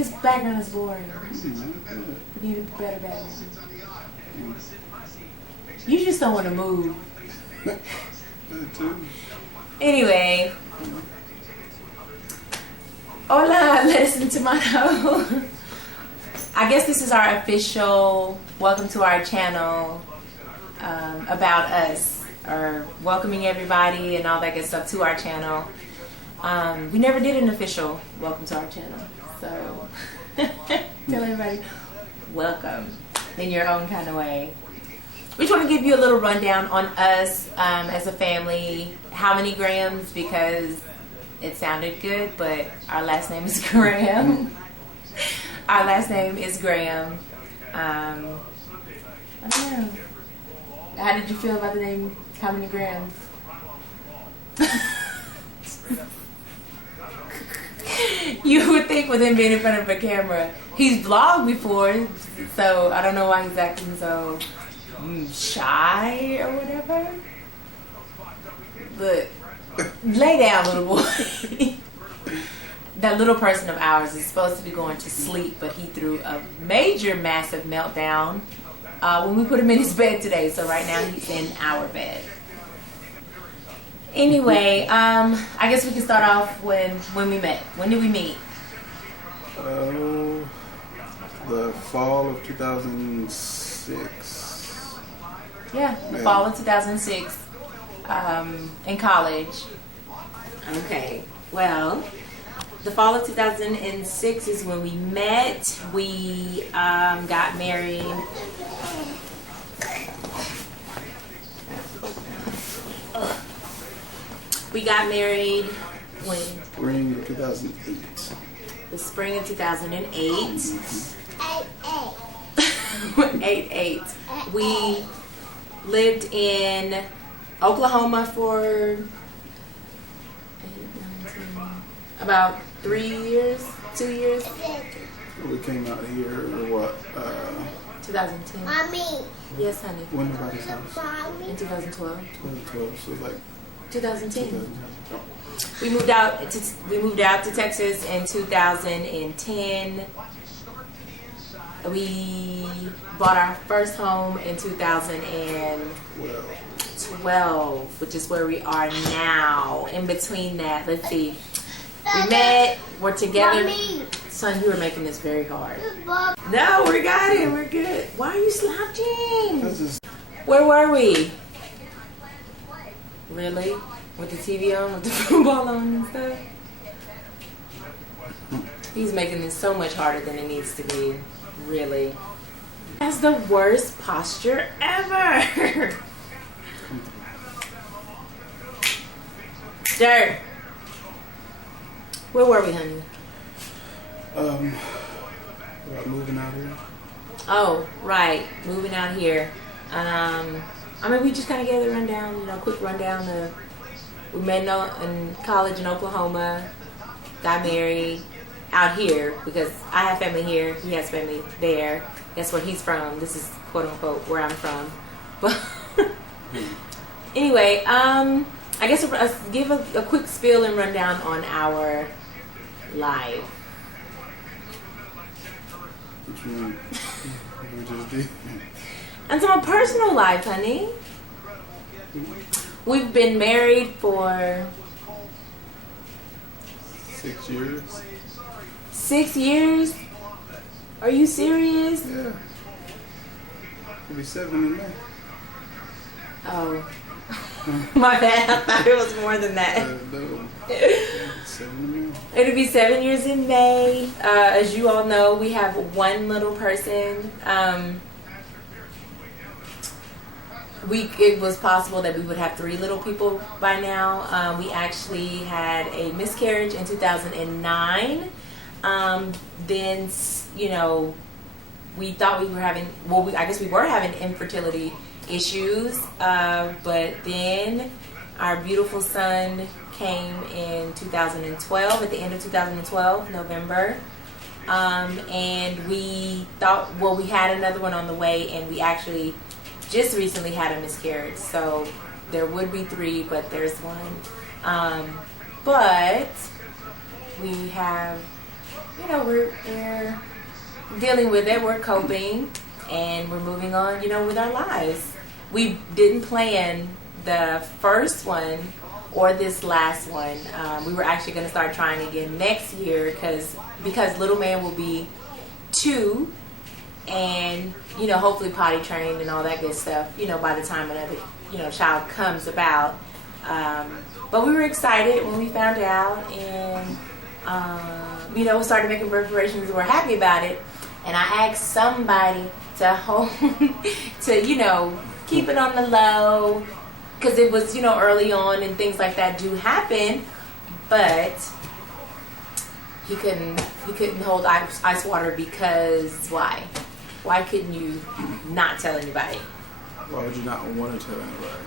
this background is boring. We need a better background. You just don't want to move. Anyway. Hola, listen to my show. I guess this is our official welcome to our channel, about us, or welcoming everybody and all that good stuff to our channel. We never did an official welcome to our channel, so tell everybody welcome in your own kind of way. We just want to give you a little rundown on us as a family. How many Grahams? Because it sounded good, but our last name is Graham. Our last name is Graham. I don't know. How did you feel about the name How Many Grahams? You would think with him being in front of a camera, he's vlogged before, so I don't know why he's acting so shy or whatever. But lay down, little boy. That little person of ours is supposed to be going to sleep, but he threw a major, massive meltdown when we put him in his bed today. So right now he's in our bed. Anyway, I guess we can start off when we met. When did we meet? The fall of 2006. Yeah, the fall of 2006, in college. Okay, well, the fall of 2006 is when we met. We got married. We got married when? Spring of 2008. The spring of 2008. 8-8. We lived in Oklahoma for about 3 years, 2 years. We came out here, what? 2010. Mommy. Yes, honey. When nobody's house? In 2012. 2012, so like 2010. We moved out to Texas in 2010. We bought our first home in 2012, which is where we are now. In between that, let's see. We met, we're together. Mommy. Son, you are making this very hard. No, we got it. We're good. Why are you slouching? Where were we? Really? With the TV on, with the football on and stuff? He's making this so much harder than it needs to be. Really. That's the worst posture ever. Dirt. Where were we, honey? About moving out here. Oh, right. Moving out here. I mean, we just kind of gave the rundown, quick rundown of, we met in college in Oklahoma, got married out here because I have family here, he has family there. That's where he's from. This is quote unquote where I'm from. But anyway, I guess let's give a quick spiel and rundown on our life. What you mean? We just did. And so my personal life, honey. We've been married for 6 years. 6 years? Are you serious? Yeah. It'll be 7 in May. Oh. My bad. I thought it was more than that. No. 7 in May. It'll be 7 years in May. As you all know, we have one little person. It was possible that we would have 3 little people by now. We actually had a miscarriage in 2009. Then, we thought we were having, I guess we were having infertility issues. But then our beautiful son came in 2012, at the end of 2012, November. And we thought, we had another one on the way, and we actually just recently had a miscarriage, so there would be 3, but there's 1. But we have you know, we're dealing with it. We're coping, and we're moving on, you know, with our lives. We didn't plan the first one or this last one. We were actually going to start trying again next year because little man will be 2, and you know, hopefully potty trained and all that good stuff, you know, by the time another, you know, child comes about. But we were excited when we found out, and you know, we started making preparations. We were happy about it, and I asked somebody to hold to, you know, keep it on the low, because it was, you know, early on and things like that do happen. But he couldn't hold ice water because why? Why couldn't you not tell anybody? Why would you not want to tell anybody?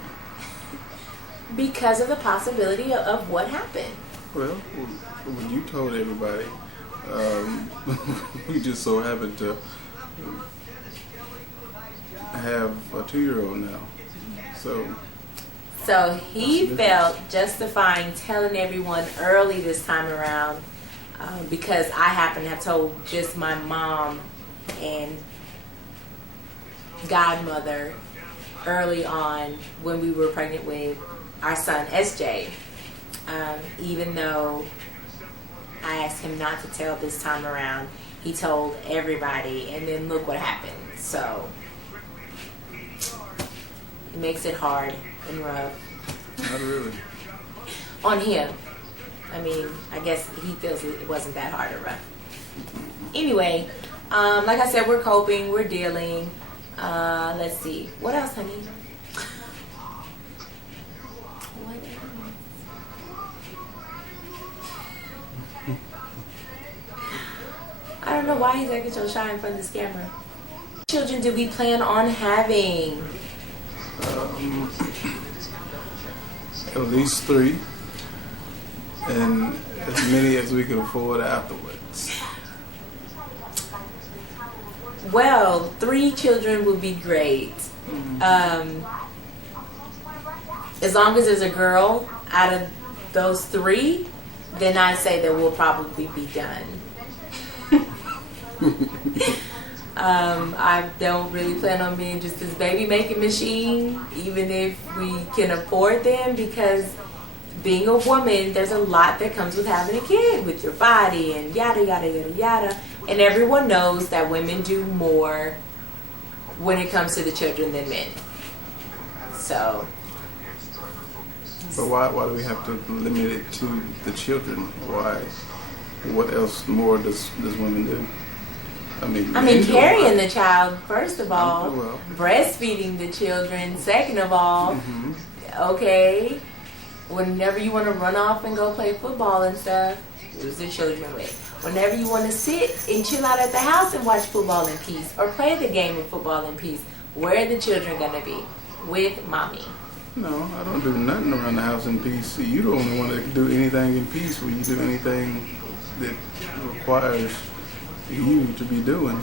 Because of the possibility of what happened. Well, when you told everybody, we just so happened to have a 2-year-old now. So he felt justifying telling everyone early this time around, because I happen to have told just my mom and godmother early on when we were pregnant with our son SJ, even though I asked him not to tell this time around. He told everybody, and then look what happened. So it makes it hard and rough. Not really. On him. I mean, I guess he feels it wasn't that hard or rough. Anyway, like I said, we're coping, we're dealing. Let's see. What else, honey? What else? I don't know why he's acting so shy in front of this camera. What children do we plan on having? At least 3, and as many as we can afford afterwards. Well, 3 children would be great. As long as there's a girl out of those 3, then I say that we'll probably be done. I don't really plan on being just this baby making machine, even if we can afford them, because being a woman, there's a lot that comes with having a kid, with your body and yada yada yada yada. And everyone knows that women do more when it comes to the children than men. So. But why do we have to limit it to the children? Why? What else more does women do? I mean, carrying the child, first of all. Well. Breastfeeding the children, second of all. Okay. Whenever you want to run off and go play football and stuff, who's the children with? Whenever you want to sit and chill out at the house and watch football in peace, or play the game of football in peace, where are the children going to be? With mommy. No, I don't do nothing around the house in peace. You the only one that can do anything in peace when you do anything that requires you to be doing.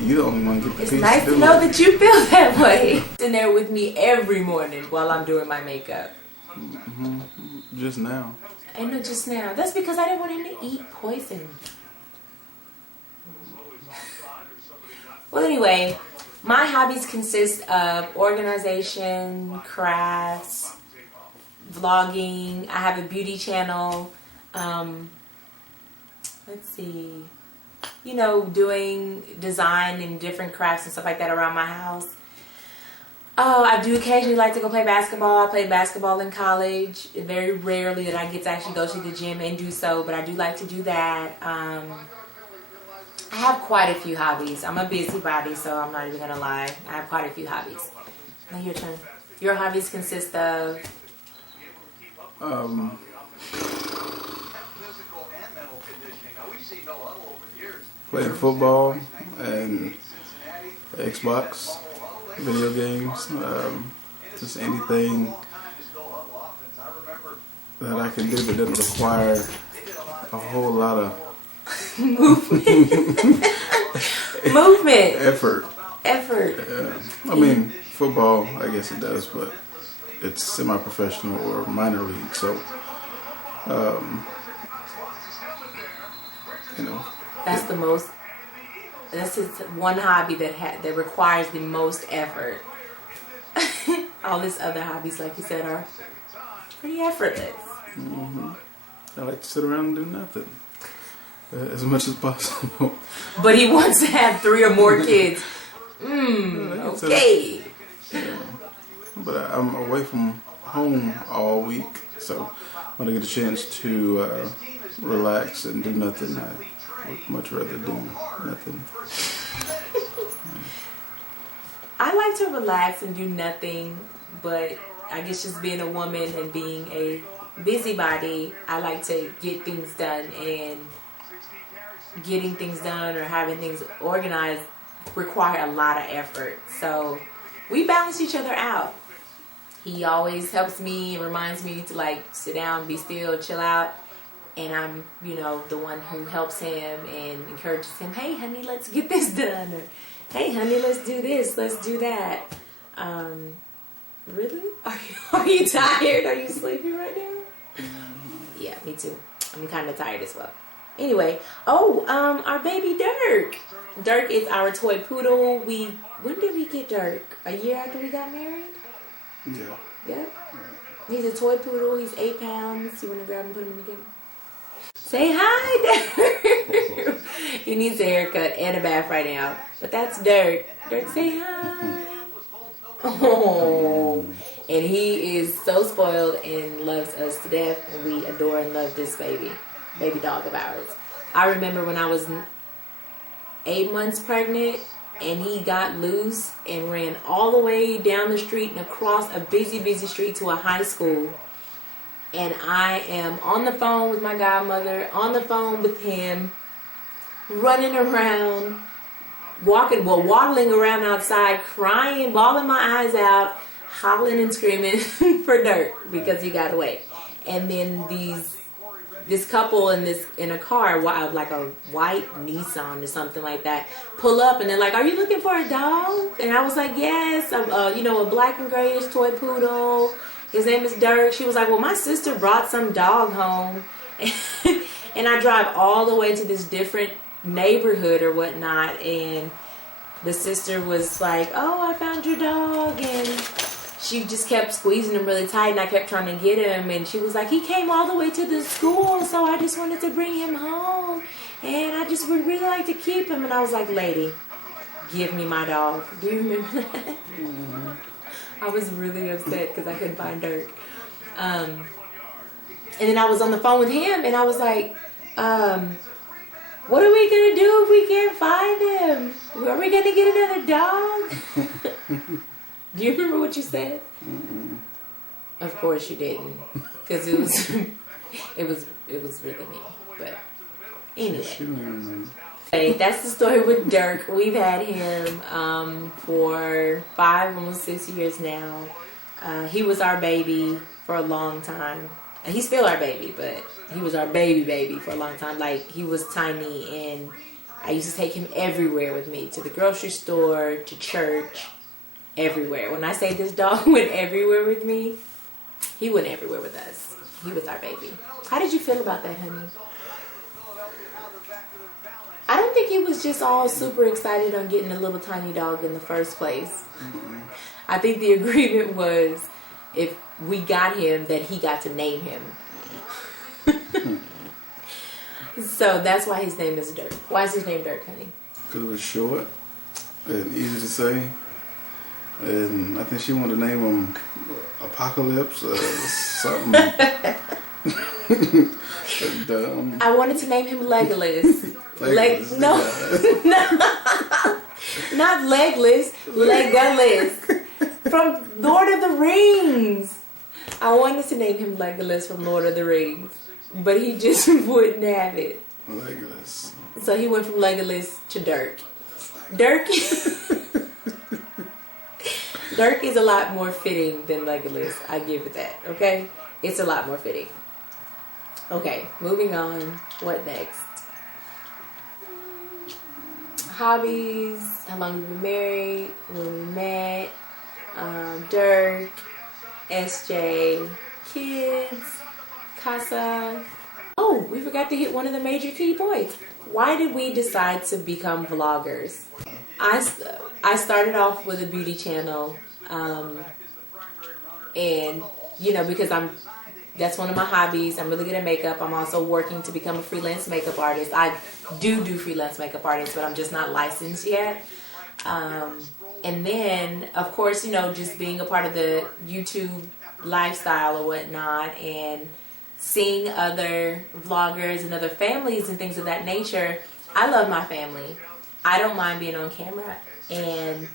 You the only one get the It's peace nice to do to know it. that you feel that way. In there with me every morning while I'm doing my makeup. Just now. I know, just now. That's because I didn't want him to eat poison. Well, anyway, my hobbies consist of organization, crafts, vlogging. I have a beauty channel. Let's see. You know, doing design and different crafts and stuff like that around my house. Oh, I do occasionally like to go play basketball. I played basketball in college. Very rarely that I get to actually go to the gym and do so, but I do like to do that. I have quite a few hobbies. I'm a busybody, so I'm not even going to lie. I have quite a few hobbies. Now your turn. Your hobbies consist of? Playing football and Xbox, video games, just anything that I can do that doesn't require a whole lot of Movement. effort. I mean, football, I guess it does, but it's semi-professional or minor league, so you know. That's the most. This is one hobby that requires the most effort. All these other hobbies, like you said, are pretty effortless. Mm-hmm. I like to sit around and do nothing as much as possible. But he wants to have 3 or more kids. Okay. Yeah. But I'm away from home all week, so when I get a chance to relax and do nothing, I would much rather do nothing. I like to relax and do nothing, but I guess just being a woman and being a busybody, I like to get things done, and getting things done or having things organized require a lot of effort. So we balance each other out. He always helps me and reminds me to like sit down, be still, chill out. And I'm, you know, the one who helps him and encourages him, hey honey, let's get this done. Or, hey honey, let's do this, let's do that. Really? Are you tired? Are you sleepy right now? Yeah, me too. I'm kind of tired as well. Anyway, our baby Dirk. Dirk is our toy poodle. When did we get Dirk? A year after we got married? Yeah. Yeah. He's a toy poodle. He's 8 pounds. You want to grab him and put him in the camera? Say hi, Dirk. He needs a haircut and a bath right now. But that's Dirk. Dirk, say hi. Oh. And he is so spoiled and loves us to death. And we adore and love this baby dog of ours. I remember when I was 8 months pregnant and he got loose and ran all the way down the street and across a busy street to a high school. And I am on the phone with my godmother, on the phone with him, running around, waddling around outside, crying, bawling my eyes out, hollering and screaming for Dirk because he got away. And then this couple in a car, like a white Nissan or something like that, pull up and they're like, "Are you looking for a dog?" And I was like, "Yes, I'm a black and grayish toy poodle. His name is Dirk." She was like, "Well, my sister brought some dog home," and I drive all the way to this different neighborhood or whatnot, and the sister was like, "Oh, I found your dog," and she just kept squeezing him really tight, and I kept trying to get him, and she was like, "He came all the way to the school, so I just wanted to bring him home, and I just would really like to keep him." And I was like, "Lady, give me my dog." Do you remember that? Mm-hmm. I was really upset because I couldn't find Dirk. And then I was on the phone with him, and I was like, "What are we going to do if we can't find him? Are we going to get another dog?" Do you remember what you said? Mm-hmm. Of course you didn't, because it was really mean. But anyway, okay, that's the story with Dirk. We've had him for 5, almost 6 years now. He was our baby for a long time. He's still our baby, but he was our baby for a long time. Like, he was tiny, and I used to take him everywhere with me, to the grocery store, to church. Everywhere. When I say this dog went everywhere with me, he went everywhere with us. He was our baby. How did you feel about that, honey? I don't think he was just all super excited on getting a little tiny dog in the first place. Mm-hmm. I think the agreement was if we got him, that he got to name him. So that's why his name is Dirk. Why is his name Dirk, honey? Because it was short and easy to say. And I think she wanted to name him Apocalypse or something. And, I wanted to name him Legolas. No, not Legless, Legolas from Lord of the Rings. I wanted to name him Legolas from Lord of the Rings, but he just wouldn't have it. Legolas. So he went from Legolas to Dirk. Dirk is a lot more fitting than Legolas. I give it that, okay? It's a lot more fitting. Okay, moving on. What next? Hobbies. How long have we been married? When we met. Dirk. SJ. Kids. Casa. Oh, we forgot to hit one of the major key points. why did we decide to become vloggers? I started off with a beauty channel, and you know, because that's one of my hobbies. I'm really good at makeup. I'm also working to become a freelance makeup artist. I do freelance makeup artists, but I'm just not licensed yet. And then, of course, you know, just being a part of the YouTube lifestyle or whatnot, and seeing other vloggers and other families and things of that nature. I love my family. I don't mind being on camera, and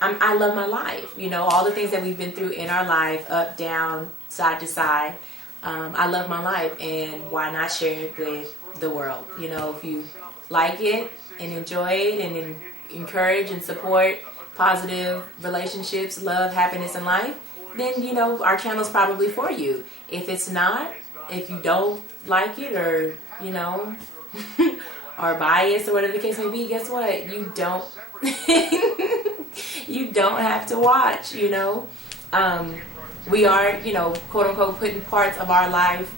I love my life. You know, all the things that we've been through in our life, up, down, side to side. I love my life, and why not share it with the world? You know, if you like it and enjoy it and encourage and support positive relationships, love, happiness in life, then, you know, our channel's probably for you. If it's not, if you don't like it, or, you know, or biased or whatever the case may be, guess what? You don't you don't have to watch, you know. We are, you know, quote unquote, putting parts of our life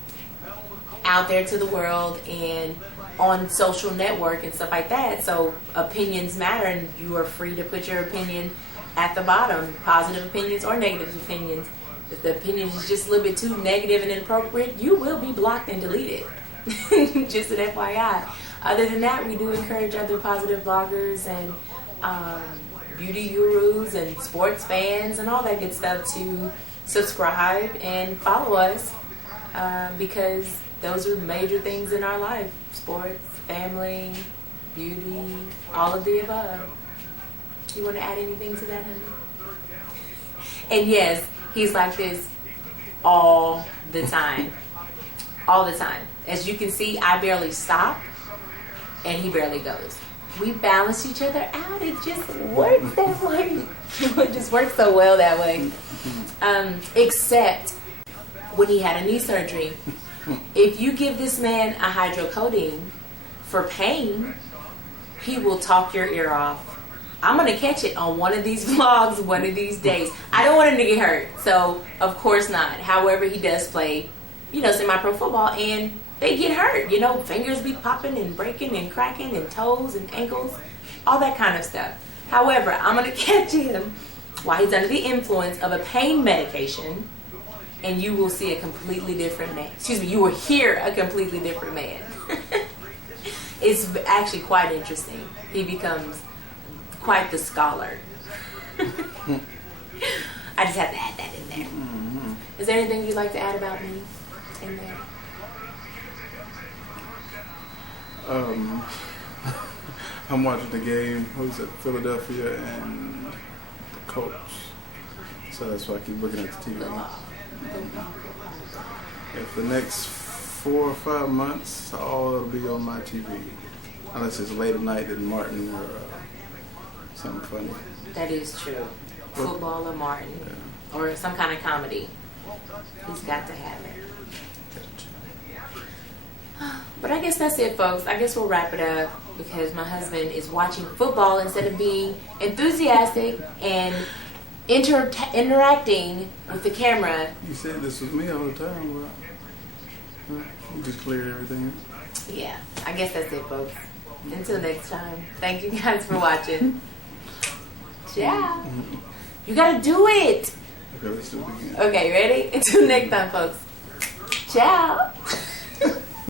out there to the world and on social network and stuff like that. So opinions matter, and you are free to put your opinion at the bottom, positive opinions or negative opinions. If the opinion is just a little bit too negative and inappropriate, you will be blocked and deleted. Just an FYI. Other than that, we do encourage other positive vloggers and beauty gurus and sports fans and all that good stuff to subscribe and follow us, because those are major things in our life: sports, family, beauty, all of the above. You want to add anything to that, honey? And yes, he's like this all the time. All the time. As you can see, I barely stop and he barely goes. We balance each other out. It just works that way. It just works so well that way. Except when he had a knee surgery. If you give this man a hydrocodone for pain, he will talk your ear off. I'm going to catch it on one of these vlogs one of these days. I don't want him to get hurt, so of course not. However, he does play, you know, semi-pro football, and they get hurt. You know, fingers be popping and breaking and cracking, and toes and ankles, all that kind of stuff. However, I'm going to catch him while he's under the influence of a pain medication, and you will see a completely different man. Excuse me, you will hear a completely different man. It's actually quite interesting. He becomes quite the scholar. I just have to add that in there. Mm-hmm. Is there anything you'd like to add about me in there? I'm watching the game. Who's it? Philadelphia and the Colts. So that's why I keep looking at the TV. If the next 4 or 5 months, all it'll be on my TV. Unless it's late at night and Martin or something funny. That is true. Football or Martin. Yeah. Or some kind of comedy. He's got to have it. But I guess that's it, folks. I guess we'll wrap it up, because my husband is watching football instead of being enthusiastic and interacting with the camera. You said this was me all the time, but you just cleared everything up. Yeah, I guess that's it, folks. Until next time, thank you guys for watching. Ciao. You gotta do it. Okay, let's do it again. Okay, ready? Until next time, folks. Ciao.